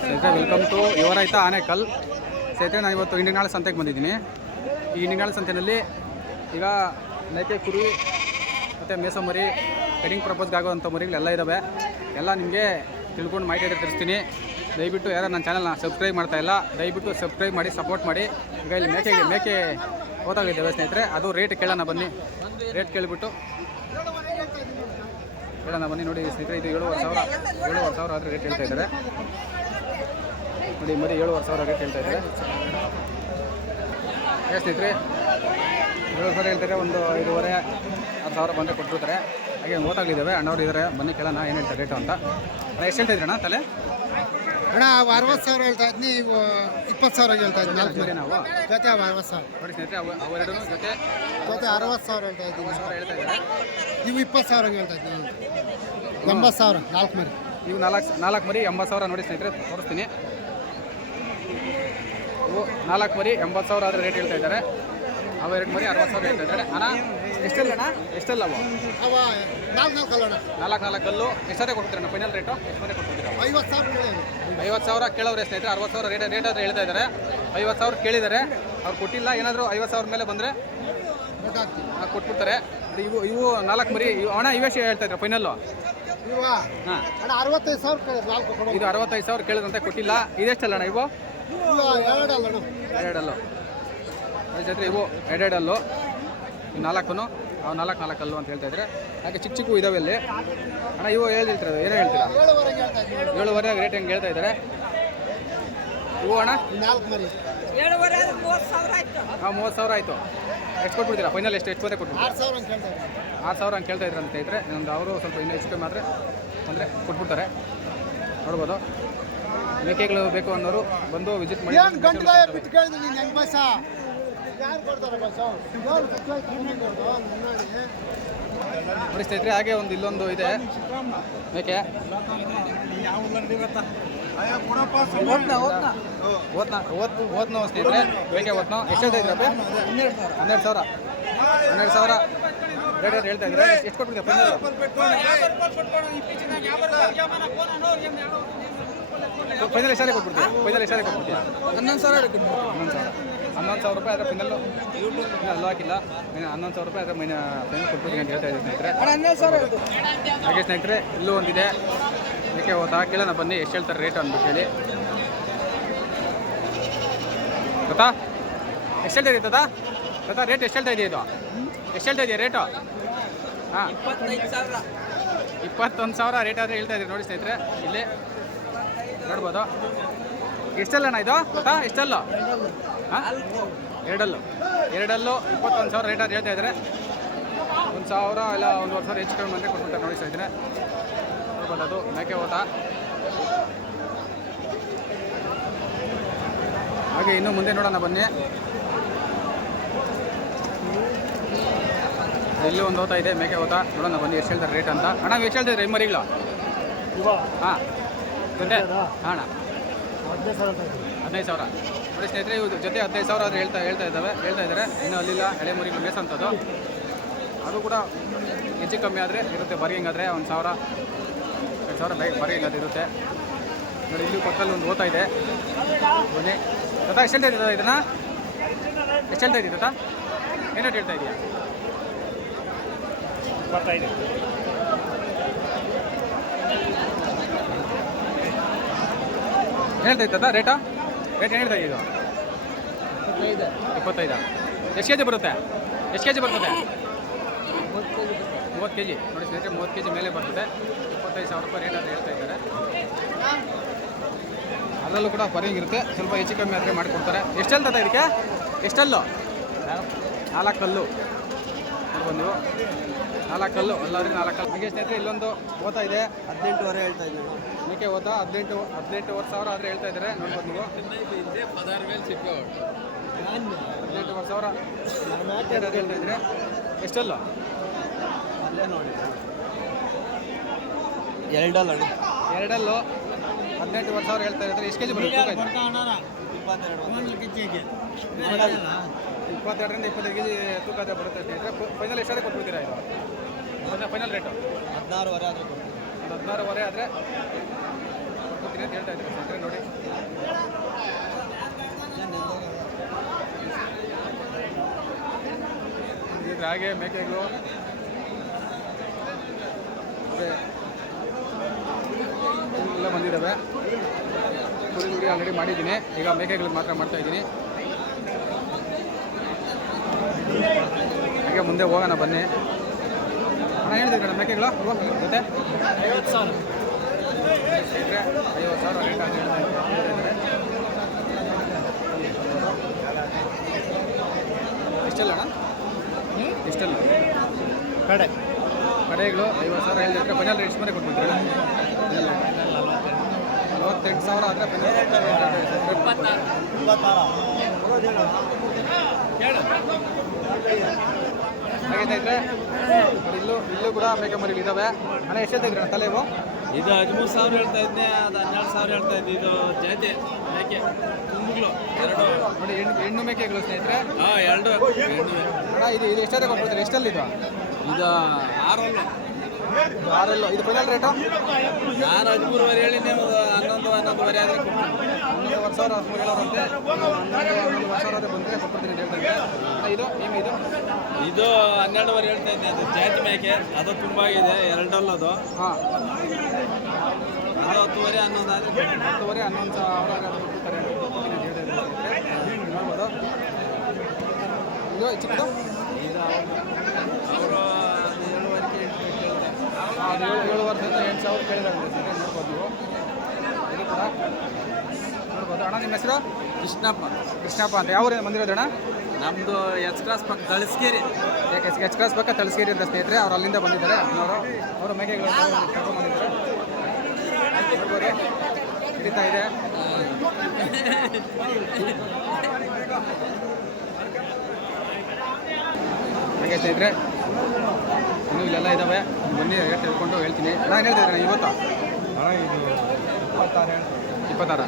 ಸ್ನೇಹಿತರೆ welcome to ಯುವರೈತ Anekal. ಸ್ನೇಹಿತರೆ ನಾನು ಇವತ್ತು ಇಂಡಿನಾಳ ಸಂತೆಗೆ ಬಂದಿದ್ದೀನಿ. ಈ ಇಂಡಿನಾಳ ಸಂತೆಯಲ್ಲಿ ಈಗ ಮೇಕೆ ಕುರಿ ಮತ್ತು ಮೇಸೋ ಮರಿ ಕಟಿಂಗ್ ಪ್ರಪೋಸ್ಗೆ ಆಗೋವಂಥ ಮರಿಗಳೆಲ್ಲ ಇದ್ದಾವೆ ಎಲ್ಲ ನಿಮಗೆ ತಿಳ್ಕೊಂಡು ಮಾಹಿತಿ ತಿಳಿಸ್ತೀನಿ. ದಯವಿಟ್ಟು ಯಾರು ನನ್ನ ಚಾನಲ್ನ ಸಬ್ಸ್ಕ್ರೈಬ್ ಮಾಡ್ತಾ ಇಲ್ಲ, ದಯವಿಟ್ಟು ಸಬ್ಸ್ಕ್ರೈಬ್ ಮಾಡಿ ಸಪೋರ್ಟ್ ಮಾಡಿ. ಈಗ ಇಲ್ಲಿ ಮೇಕೆ ಮೇಕೆ ಓದಾಗಿದ್ದೇವೆ ಸ್ನೇಹಿತರೆ, ಅದು ರೇಟ್ ಕೇಳೋಣ ಬನ್ನಿ. ರೇಟ್ ಕೇಳಿಬಿಟ್ಟು. ಕೇಳೋಣ ಬನ್ನಿ ನೋಡಿ ಸ್ನೇಹಿತರೆ, ಇದು ಏಳುವರೆ ಸಾವಿರ ಏಳುವರೆ ಸಾವಿರ ಆದರೆ ರೇಟ್ ಹೇಳ್ತಾ ಇದ್ದಾರೆ. ನೋಡಿ ಮರಿ ಏಳುವರೆ ಸಾವಿರ ಹೇಳ್ತಾ ಇದ್ದಾರೆ. ಎಷ್ಟು ಸ್ನೇಹಿತರೆ ಏಳು ಸಾವಿರ ಹೇಳ್ತಾರೆ ಒಂದು ಐದೂವರೆ ಆರು ಸಾವಿರ ಬಂದರೆ ಕೊಟ್ಬಿಡ್ತಾರೆ. ಹಾಗೆ ಓದಾಗಲಿದ್ದಾವೆ ಅಣ್ಣವ್ರು ಇದ್ದಾರೆ ಬನ್ನಿ ಕೇಳೋಣ ಏನು ಹೇಳ್ತಾರೆ ರೇಟು ಅಂತ. ಅಣ್ಣ ಎಷ್ಟು ಹೇಳ್ತಾ ಇದ್ರಣ್ಣ ತಲೆ? ಅಣ್ಣ ಅವು ಅರವತ್ತು ಸಾವಿರ ಹೇಳ್ತಾ ಇದ್ನಿ ನೀವು ಇಪ್ಪತ್ತು ಸಾವಿರ ಹೇಳ್ತಾ ಇದ್ದೀನಿ ನಾಲ್ಕು ಜೊತೆ ನಾವು ಜೊತೆ ಅರವತ್ತು ಸಾವಿರ. ನೋಡಿ ಸ್ನೇಹಿತರೆ ಅವು ಅವೆರಡೂ ಜೊತೆ ಜೊತೆ ಅರವತ್ತು ಸಾವಿರ ಹೇಳ್ತಾ ಇದ್ದೀನಿ. ಸಾವಿರ ಹೇಳ್ತಾ ಇದ್ದಾರೆ. ನೀವು ಇಪ್ಪತ್ತು ಸಾವಿರ ಹೇಳ್ತಾ ಇದ್ದೀನಿ. ಎಂಬತ್ತು ಸಾವಿರ ನಾಲ್ಕು ಮರಿ. ನೀವು ನಾಲ್ಕು ನಾಲ್ಕು ಮರಿ ಎಂಬತ್ತು ಸಾವಿರ ನೋಡಿ ಸ್ನೇಹಿತರೆ ತೋರಿಸ್ತೀನಿ. ಇವು ನಾಲ್ಕು ಮರಿ ಎಂಬತ್ತು ಸಾವಿರ ಆದರೆ ರೇಟ್ ಹೇಳ್ತಾ ಇದ್ದಾರೆ. ಅವ ಎರಡು ಮರಿ ಅರವತ್ತು ಸಾವಿರ ಹೇಳ್ತಾ ಇದ್ದಾರೆ. ಅಣ್ಣ ಎಷ್ಟೆಲ್ಲ ಅಣ್ಣ? ಎಷ್ಟಲ್ಲ ಅವು? ಅವ ನಾಲ್ಕು ನಾಲ್ಕು ಕಲ್ಲು. ಎಷ್ಟೇ ಕೊಡ್ತೀರಣ್ಣ? ಫೈನಲ್ ರೇಟು ಎಷ್ಟು ಮನೆ ಕೊಡ್ತೀರಾ? ಐವತ್ತು ಸಾವಿರ ಐವತ್ತು ಸಾವಿರ ಕೇಳೋರೆ ಸ್ನೇಹಿತರೆ ಅರವತ್ತು ಸಾವಿರ ರೇಟ್ ರೇಟ್ ಆದರೆ ಹೇಳ್ತಾ ಇದ್ದಾರೆ. ಐವತ್ತು ಸಾವಿರ ಕೇಳಿದ್ದಾರೆ. ಅವ್ರು ಕೊಟ್ಟಿಲ್ಲ ಏನಾದರೂ ಐವತ್ತು ಸಾವಿರ ಮೇಲೆ ಬಂದರೆ ಕೊಟ್ಬಿಡ್ತಾರೆ. ಇವು ಇವು ನಾಲ್ಕು ಮರಿ ಇವು ಅಣ್ಣ ಇವೇ ಹೇಳ್ತಾ ಇದ್ದಾರೆ? ಫೈನಲ್ಲು ಹಾಂ. ಅರವತ್ತೈದು ಸಾವಿರ ಇದು ಅರವತ್ತೈದು ಸಾವಿರ ಕೇಳಿದಂತೆ ಕೊಟ್ಟಿಲ್ಲ. ಇದೆಷ್ಟಲ್ಲ ಅಣ್ಣ ಇವು? ಎರಡಲ್ಲು ಅದ್ರ ಜೊತೆ ಇವು ಎರಡೆರಡಲ್ಲು. ಇವು ನಾಲ್ಕು ಅವು ನಾಲ್ಕು ನಾಲ್ಕು ಅಲ್ಲು ಅಂತ ಹೇಳ್ತಾ ಇದ್ರೆ. ಹಾಗೆ ಚಿಕ್ಕ ಚಿಕ್ಕ ಇದಾವೆ ಇಲ್ಲಿ. ಅಣ್ಣ ಇವು ಹೇಳ್ತಿರ್ತಾರೆ ಏನೇ ಹೇಳ್ತೀರಾ? ಏಳುವರೆ ರೇಟ್ ಹೆಂಗೆ ಹೇಳ್ತಾ ಇದ್ದಾರೆ ಇವು ಅಣ್ಣ? ನಾಲ್ಕು ಮರಿ ಏಳುವರೆ ಆದ್ರೆ ಮೂವತ್ತು ಸಾವಿರ ಆಯ್ತು. ಹಾಂ ಮೂವತ್ತು ಸಾವಿರ ಆಯಿತು. ಎಷ್ಟು ಕೊಟ್ಬಿಡ್ತೀರಾ? ಫೈನಲ್ ಎಷ್ಟು? ಎಷ್ಟು ಬಂದೆ ಕೊಟ್ಟು ಆರು ಸಾವಿರ ಅಂತ ಹೇಳ್ತಾ ಇದ್ದೀನಿ. ಆರು ಸಾವಿರ ಹಂಗೆ ಕೇಳ್ತಾ ಇದ್ರೆ ಅಂತ ಇದ್ರೆ ನಮ್ದು ಅವರು ಸ್ವಲ್ಪ ಇನ್ನೂ ಹೆಚ್ಚು ಕಮ್ಮಿ ಆದರೆ ಅಂದರೆ ಕೊಟ್ಬಿಡ್ತಾರೆ. ನೋಡ್ಬೋದು. ಮೇಕೆಗಳು ಬೇಕು ಅನ್ನೋರು ಬಂದು ವಿಸಿಟ್ ಮಾಡಿ ಏನು ಗಂಟೆಗಾಯ ಬಿಟ್ಟು ಕೇಳಿದ್ದೀನಿ ನೀನು ಹೆಂಗೆ ಬಸ ಯಾರು ಕೊಡ್ತಾರೆ ಬಸ ಯಾರು ಸಚ್ಚಾಯ್ತು ಮುನ್ನಾಡಿ ನೋಡಿ ಸ್ನೇಹಿತರೆ ಹಾಗೆ ಒಂದು ಇಲ್ಲೊಂದು ಇದೆ. ಮೇಕೆ. ಓದ್ನ ಓದ್ ಓದ್ನೋ ಸ್ನೇಹಿತರೆ. ಮೇಕೆ ಓದ್ನೋ? ಎಷ್ಟು ಹೇಳ್ತಾ ಹನ್ನೆರಡು ಸಾವಿರ. ಹನ್ನೆರಡು ಸಾವಿರ. ರೇಟ್ ಹೇಳ್ತಾ ಇದ್ರೆ ಎಷ್ಟು ಕೊಟ್ಬಿಡ್ತೀರಾ ಫೈನಲ್ ಎಷ್ಟಾರೆ ಕೊಟ್ಬಿಡ್ತೀರಾ? ಫೈನಲ್ ಎಷ್ಟಾರೆ ಕೊಟ್ಬಿಡ್ತೀವಿ ಹನ್ನೊಂದು ಸಾವಿರ ಹನ್ನೊಂದು ಸಾವಿರ. ಹನ್ನೊಂದು ಸಾವಿರ ರೂಪಾಯಿ ಆದರೆ ಫೈನಲ್ ಅಲ್ಲೂ ಹಾಕಿಲ್ಲ. ಹನ್ನೊಂದು ಸಾವಿರ ರೂಪಾಯಿ ಆದರೆ ಮೈನ ಫೈನಲ್ ಕೊಟ್ಬಿಡ್ತೀನಿ ಅಂತ ಹೇಳ್ತಾ ಇದ್ದೀನಿ ಸ್ನೇಹಿತರೆ. ಹನ್ನೊಂದು ಸಾವಿರ ಹಾಗೆ ಸ್ನೇಹಿತರೆ ಇಲ್ಲೂ ಒಂದಿದೆ. ಅದಕ್ಕೆ ಹೋದ ಕೇಳೋಣ ಬನ್ನಿ ಎಷ್ಟು ಹೇಳ್ತಾರೆ ರೇಟ್ ಅಂದ್ಬಿಟ್ಟು ಹೇಳಿ. ಗೊತ್ತಾ ಎಷ್ಟು ಹೇಳ್ತಾ ಇದೆಯಾ ತಾತ? ತಾತ ರೇಟ್ ಎಷ್ಟು ಹೇಳ್ತಾ ಇದೆಯಾ ಇದು? ಎಷ್ಟು ಹೇಳ್ತಾ ಇದೆಯಾ ರೇಟು ಹಾಂ. ಇಪ್ಪತ್ತೈದು ಸಾವಿರ. ಇಪ್ಪತ್ತೊಂದು ಸಾವಿರ ರೇಟ್ ಆದರೆ ಹೇಳ್ತಾ ಇದ್ದೀರಿ ನೋಡಿ ಸ್ನೇಹಿತರೆ ಇಲ್ಲಿ. ನೋಡ್ಬೋದು ಎಷ್ಟಲ್ಲಣ್ಣ ಇದು? ಹಾ, ಎಷ್ಟೆಲ್ಲ? ಹಾಂ? ಎರಡಲ್ಲು. ಎರಡಲ್ಲೂ, ಇಪ್ಪತ್ತೊಂದು ಸಾವಿರ ರೇಟ್ ಹೇಳ್ತಾ ಇದ್ದಾರೆ. ಒಂದು ಸಾವಿರ ಇಲ್ಲ ಒಂದುವರೆ ಸಾವಿರ ಹೆಚ್ಚು ಕಡಿಮೆ ಅಂದರೆ ಕೊಟ್ಬಿಡ್ತಾರೆ ನೋಡಿಸ್ತಾ ಸ್ನೇಹಿತರೆ ನೋಡ್ಬೋದು ಅದು. ಮೇಕೆ ಓಟ ಹಾಗೆ ಇನ್ನು ಮುಂದೆ ನೋಡೋಣ ಬನ್ನಿ. ಇಲ್ಲಿ ಒಂದು ಓತ ಇದೆ, ಮೇಕೆ ಓತ ನೋಡೋಣ ಬನ್ನಿ ಎಷ್ಟು ಹೇಳ್ತಾರೆ ರೇಟ್ ಅಂತ. ಅಣ್ಣ, ಎಷ್ಟು ಹೇಳ್ತಿದ್ರೆ ಮರಿಗಳು? ಹಾಂ. ಜೊತೆ ಹಾಂ ಸಾವಿರ. ಹದಿನೈದು ಸಾವಿರ ನೋಡಿ ಸ್ನೇಹಿತರೆ ಇವು ಜೊತೆ ಹದಿನೈದು ಸಾವಿರ ಆದರೆ ಹೇಳ್ತಾ ಹೇಳ್ತಾ ಇದ್ದಾವೆ. ಹೇಳ್ತಾ ಇದ್ದಾರೆ. ಇನ್ನು ಅಲ್ಲಿಲ್ಲ. ಹಳೆ ಮುರಿಗಳು ಮೇಸಂಥದ್ದು ಅದು ಕೂಡ ಹೆಚ್ಚು ಕಮ್ಮಿ ಆದರೆ ಇರುತ್ತೆ. ಬರ್ಗಿಂಗ್ ಆದರೆ ಒಂದು ಸಾವಿರ ಎರಡು ಸಾವಿರ ಲೈಕ್ ಬರ್ಗಿಂಗ್ ಅದು ಇರುತ್ತೆ. ನೋಡಿ ಇಲ್ಲಿ ಪಕ್ಕದಲ್ಲಿ ಒಂದು ಓದ್ತಾ ಇದೆ. ಬನ್ನಿ. ತಾತ ಎಷ್ಟು ಹೇಳ್ತಾ ಇದ್ದೀರಾ ಇದನ್ನು? ಎಷ್ಟು ಹೇಳ್ತಾ ತಾತ? ಏನು ಹೇಳ್ತಾ ಇದೆಯಾ? ಇಪ್ಪತ್ತೈದು. ಹೇಳ್ತಾ ಇದ್ದದ ರೇಟಾ ರೇಟ್ ಏನು ಹೇಳ್ತಾ ಇದು ಇಪ್ಪತ್ತೈದು. ಎಷ್ಟು ಕೆ ಜಿ ಬರುತ್ತೆ? ಎಷ್ಟು ಕೆ ಜಿ ಬರ್ತದೆ? ಮೂವತ್ತು ಕೆ ಜಿ ನೋಡಿ ಸ್ನೇಹಿತರೆ ಮೂವತ್ತು ಕೆ ಜಿ ಮೇಲೆ ಬರ್ತದೆ. ಇಪ್ಪತ್ತೈದು ಸಾವಿರ ರೂಪಾಯಿ ರೇಟ್ ಅಂತ ಹೇಳ್ತಾ ಇದ್ದಾರೆ. ಅದರಲ್ಲೂ ಕೂಡ ಫರಿಂಗ್ ಇರುತ್ತೆ ಸ್ವಲ್ಪ ಹೆಚ್ಚು ಕಮ್ಮಿ ಆದರೆ ಮಾಡಿಕೊಡ್ತಾರೆ. ಎಷ್ಟೆಲ್ಲ ಇದಕ್ಕೆ? ಎಷ್ಟೆಲ್ಲ? ನಾಲ್ಕು ಕಲ್ಲು ನೋಡ್ಬೋದು ನಾಲ್ಕಲ್ಲು ನಾಲ್ಕು ಕಲ್ಲು ಅಲ್ಲಾದ್ರೆ ನಾಲ್ಕು ಕಲ್ಲು ಹಾಗೆ ಸ್ನೇಹಿತರೆ ಇಲ್ಲೊಂದು ಓದ್ತಾ ಇದೆ. ಹದಿನೆಂಟುವರೆ ಹೇಳ್ತಾ ಇದ್ದೀವಿ ಮೇಕೆ ಓದಾ ಹದಿನೆಂಟು ಹದಿನೆಂಟುವರೆ ಸಾವಿರ ಆದರೆ ಹೇಳ್ತಾ ಇದ್ದಾರೆ ನೋಡ್ಬೋದು ನೀವು ಹದಿನೆಂಟುವರೆ ಸಾವಿರ. ಹೇಳ್ತಾ ಇದ್ರೆ ಎಷ್ಟಲ್ಲ? ಎರಡಲ್ಲ ಎರಡಲ್ಲೂ ಹದಿನೆಂಟುವರೆ ಸಾವಿರ ಹೇಳ್ತಾ ಇದ್ದಾರೆ. ಎಷ್ಟು ಕೆ ಜಿ ಬರುತ್ತೆ ಇದು? ಇಪ್ಪತ್ತೆರಡರಿಂದ ಇಪ್ಪತ್ತೈದು ಕೆ ಜಿ ತೂಕ ಅದೇ ಬರುತ್ತೆ ಸ್ನೇಹಿತರೆ ಫೈನಲ್ ಎಷ್ಟಾದ್ರೆ ಕೊಟ್ಬಿಡ್ತೀರಾ ಇದು? ಫೈನಲ್ ರೇಟು ಹದಿನಾರುವರೆ ಆದರೆ ಒಂದು ಹದಿನಾರುವರೆ ಆದರೆ ಕೊಡ್ತೀನಿ ಅಂತ ಹೇಳ್ತಾ ಇದ್ದೀನಿ ಸ್ನೇಹಿತರೆ ನೋಡಿ. ಹಾಗೆ ಮೇಕೆಗಳು. ಎಲ್ಲ ಬಂದಿದ್ದಾವೆ. ಕುರಿ ಗುಡಿ ಆಲ್ರೆಡಿ ಮಾಡಿದ್ದೀನಿ. ಈಗ ಮೇಕೆಗಳಿಗೆ ಮಾತ್ರ ಮಾಡ್ತಾ ಇದ್ದೀನಿ. ಹಾಗೆ ಮುಂದೆ ಹೋಗೋಣ ಬನ್ನಿ. ಹಣ ಹೇಳಿದೆ ಕಣ ಮೇಕೆಗಳು? ಜೊತೆ ಐವತ್ತು ಸಾವಿರ ಐವತ್ತು ಸಾವಿರ ರೇಟ್ ಎಷ್ಟಲ್ಲ ಅಣ್ಣ? ಎಷ್ಟಲ್ಲ ಕಡೆ. ಕಡೆಗಳು ಐವತ್ತು ಸಾವಿರ ಹೇಳಿದ್ರೆ ಫೈನಲ್ ರೇಟ್ಸ್ ಮೇಲೆ ಕೊಟ್ಬಿಡ್ತೀರಾ ನಲವತ್ತೆಂಟು ಸಾವಿರ ಆದರೆ ಹಾಗೆ ನೋಡಿ ಇಲ್ಲೂ ಇಲ್ಲೂ ಕೂಡ ಮೇಕೆ ಮರಿಗಳು ಇದ್ದಾವೆ ಅಣ್ಣ ಎಷ್ಟು ಹೇಳ್ತಾ ತಲೆ ಇದು ಹದಿಮೂರು ಸಾವಿರ ಹೇಳ್ತಾ ಇದ್ದೆ ಅದು ಹನ್ನೆರಡು ಸಾವಿರ ಹೇಳ್ತಾ ಇದ್ದೆ. ಇದು ಜಾತಿ ಮೇಕೆ ತುಂಬುಗಳು ಎರಡು. ನೋಡಿ ಹೆಣ್ಣು ಹೆಣ್ಣು ಮೇಕೆಗಳು ಸ್ನೇಹಿತರೆ. ಹಾಂ ಎರಡು. ಅಣ್ಣ ಇದು ಇದು ಎಷ್ಟಾದ್ರೆ ಕೊಟ್ಬಿಡ್ತೀರಿ ಎಷ್ಟಲ್ಲಿ ಇದು? ಇದು ಆರಲ್ಲು. ಆರಲ್ಲು. ಇದು ಫೈನಲ್ ರೇಟು ನಾನು ಹದಿಮೂರುವರೆ ಹೇಳಿ ನೀವು ಹನ್ನೊಂದು ವರೆ ಆದರೆ ಒಂದು ಸಾವಿರ ಹನ್ನೊಂದು ಹನ್ನೊಂದುವರೆ ಸಾವಿರ ಆದರೆ ಬಂದರೆ ಅಂತ ಹೇಳ್ತಾ ಇದು ನಿಮ್ಮ ಇದು? ಇದು ಹನ್ನೆರಡುವರೆ ಹೇಳ್ತಾ ಇದ್ದೆ ಅದು ಜಾತಿ ಮೇಕೆ ಅದು ತುಂಬ ಇದೆ ಎರಡಲ್ಲದು. ಹಾಂ. ಅದು ಹತ್ತುವರೆ ಹನ್ನೊಂದು ಆದರೆ ಹತ್ತುವರೆ ಹನ್ನೊಂದು ಸಾವಿರ ಇದ್ದಾರೆ. ನೋಡ್ಬೋದು ಇದು ಚಿಕ್ಕದು? ಅವರು ಏಳುವರೆಗೆ ಏಳು ವರ್ಷದಿಂದ ಎಂಟು ಸಾವಿರ ಕೇಳಿದ್ದಾರೆ. ಸ್ನೇಹಿತರೆ ನೋಡ್ಬೋದು. ಇದು ಅಣ್ಣ ನಿಮ್ಮ ಹೆಸರು? ಕೃಷ್ಣಪ್ಪ. ಕೃಷ್ಣಪ್ಪ ಅಂತ. ಯಾವ ಊರಿಂದ ಬಂದಿರೋದು ಅಣ್ಣ? ನಮ್ಮದು ಎಚ್ ಕ್ರಾಸ್ ಪಕ್ಕ ತಳಿಸ್ಕೇರಿ ಯಾಕೆ ಎಚ್ ಕ್ಲಾಸ್ ಪಕ್ಕ ತಳಿಸ್ಕೇರಿ ಅಂತ ಸ್ನೇಹಿತರೆ ಅವ್ರು ಅಲ್ಲಿಂದ ಬಂದಿದ್ದಾರೆ. ಅವರು ಅವರು ಮೇಕೆಗಳು ಕರ್ಕೊಂಡು ಬಂದಿದ್ದಾರೆ. ನೋಡ್ಬೋದು ಹಿಡಿತಾ ಇದೆ. ಹಾಗೆ ಸ್ನೇಹಿತರೆ ಇನ್ನೂ ಇಲ್ಲೆಲ್ಲ ಇದ್ದಾವೆ ಬನ್ನಿ ರೇಟ್ ತಿಳ್ಕೊಂಡು ಹೇಳ್ತೀನಿ. ನಾನು ಹೇಳ್ತಿದ್ರೆ ಇವತ್ತು? ಇಪ್ಪತ್ತಾರು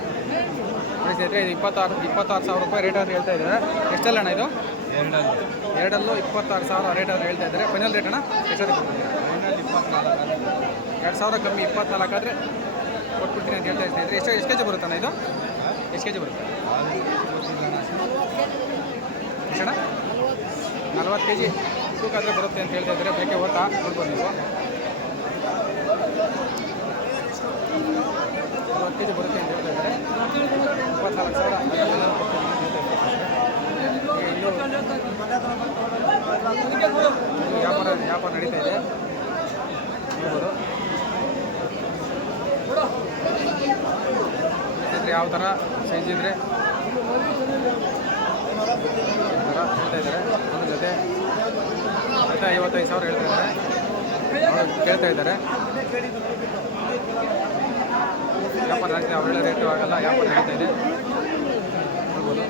ನೋಡಿ ಸ್ನೇಹಿತರೆ ಇದು ಇಪ್ಪತ್ತಾರು ಇಪ್ಪತ್ತಾರು ಸಾವಿರ ರೂಪಾಯಿ ರೇಟ್ ಅಂತ ಹೇಳ್ತಾ ಇದ್ದಾರೆ. ಎಷ್ಟಲ್ಲ ಅಣ್ಣ ಇದು? ಎರಡಲ್ಲಿ. ಎರಡಲ್ಲೂ ಇಪ್ಪತ್ತಾರು ಸಾವಿರ ರೇಟ್ ಅಂತ ಹೇಳ್ತಾ ಇದ್ದಾರೆ. ಫೈನಲ್ ರೇಟ್ ಅಣ್ಣ? ಎಷ್ಟೊತ್ತಿಗೆ ಫೈನಲ್ ಇಪ್ಪತ್ನಾಲ್ಕು ಎರಡು ಸಾವಿರ ಕಮ್ಮಿ ಇಪ್ಪತ್ನಾಲ್ಕು ಆದರೆ ಕೊಟ್ಬಿಡ್ತೀನಿ ಅಂತ ಹೇಳ್ತಾ ಇದ್ದಾರೆ ಎಷ್ಟು ಎಷ್ಟು ಕೆ ಜಿ ಬರುತ್ತಣ್ಣ ಇದು? ಎಷ್ಟು ಕೆ ಜಿ ಬರುತ್ತೆ ಎಷ್ಟಣ್ಣ ನಲ್ವತ್ತು ಕೆ ಜಿ ತೂಕ ಆದರೆ ಬರುತ್ತೆ ಅಂತ ಹೇಳ್ತಾ ಇದ್ದಾರೆ. ಬೇಕೆ ಓದ್ತಾ ನೋಡ್ಬೋದು ನೀವು. ನಲ್ವತ್ತು ಕೆ ಜಿ ಬರುತ್ತೆ ಅಂತ ಹೇಳ್ತಾ ಇದ್ದಾರೆ. ಇಪ್ಪತ್ನಾಲ್ಕು ಸಾವಿರ ವ್ಯಾಪಾರ ವ್ಯಾಪಾರ ನಡೀತಾ ಇದೆ. ನೋಡ್ಬೋದು. ಯಾವ ಥರ ಸೈಜ್ ಇದ್ದರೆ ಈ ಥರ ಹೇಳ್ತಾ ಇದ್ದಾರೆ. ಅದ್ರ ಜೊತೆ, ಮತ್ತೆ ಐವತ್ತೈದು ಸಾವಿರ ಹೇಳ್ತಾ ಇದ್ದಾರೆ. ಕೇಳ್ತಾ ಇದ್ದಾರೆ. ವ್ಯಾಪಾರ ಆಗ್ತದೆ ಒಳ್ಳೆ ರೇಟು ಆಗಲ್ಲ ವ್ಯಾಪಾರ ಆಗ್ತಾ ಇದೆ. ನೋಡ್ಬೋದು.